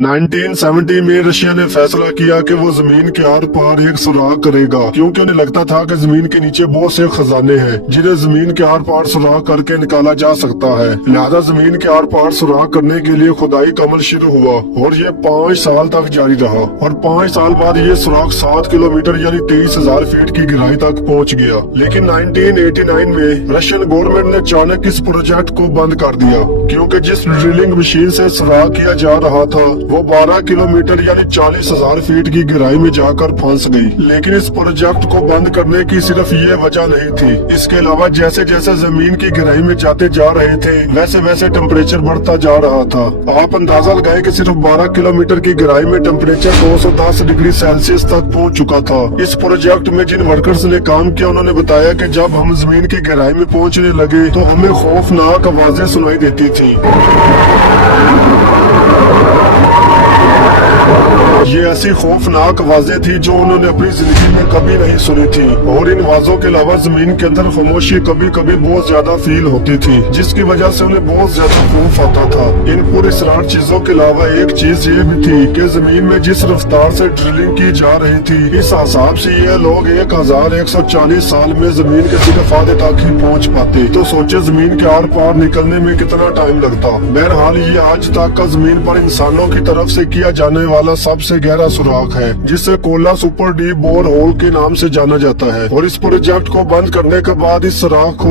1970 में रशिया ने फैसला किया कि वो जमीन के आर पार एक सुराग करेगा, क्योंकि उन्हें लगता था कि जमीन के नीचे बहुत से खजाने हैं जिन्हें जमीन के आर पार सुराग करके निकाला जा सकता है। लिहाजा जमीन के आर पार सुराग करने के लिए खुदाई का अमल शुरू हुआ और ये 5 साल तक जारी रहा और 5 साल बाद ये सुराग 7 किलोमीटर यानी 23,000 फीट की गहराई तक पहुँच गया। लेकिन 1989 में रशियन गवर्नमेंट ने अचानक इस प्रोजेक्ट को बंद कर दिया, क्योंकि जिस ड्रिलिंग मशीन से सुराग किया जा रहा था वो 12 किलोमीटर यानी 40,000 फीट की गहराई में जाकर फंस गई। लेकिन इस प्रोजेक्ट को बंद करने की सिर्फ ये वजह नहीं थी, इसके अलावा जैसे जैसे जमीन की गहराई में जाते जा रहे थे वैसे वैसे टेम्परेचर बढ़ता जा रहा था। आप अंदाजा लगाए कि सिर्फ 12 किलोमीटर की गहराई में टेम्परेचर 210 डिग्री सेल्सियस तक पहुँच चुका था। इस प्रोजेक्ट में जिन वर्कर्स ने काम किया उन्होंने बताया कि जब हम जमीन की गहराई में पहुँचने लगे तो हमें खौफनाक आवाजें सुनाई देती थी। ये ऐसी खौफनाक आवाजें थी जो उन्होंने अपनी जिंदगी में कभी नहीं सुनी थी, और इन आवाजों के अलावा जमीन के अंदर खामोशी कभी कभी बहुत ज्यादा फील होती थी, जिसकी वजह से उन्हें बहुत ज्यादा खौफ आता था। इन पूरी सरार चीजों के अलावा एक चीज ये भी थी कि जमीन में जिस रफ्तार से ड्रिलिंग की जा रही थी, इस हिसाब से ये लोग 1140 साल में जमीन के सिर्फ आधे तक ही पहुँच पाते। तो सोचे जमीन के आर पार निकलने में कितना टाइम लगता। बहरहाल ये आज तक का जमीन पर इंसानों की तरफ से किया जाने वाला सबसे गहरा सुराग है, जिसे Kola super deep bore hole के नाम से जाना जाता है। और इस प्रोजेक्ट को बंद करने के बाद इस सुराग को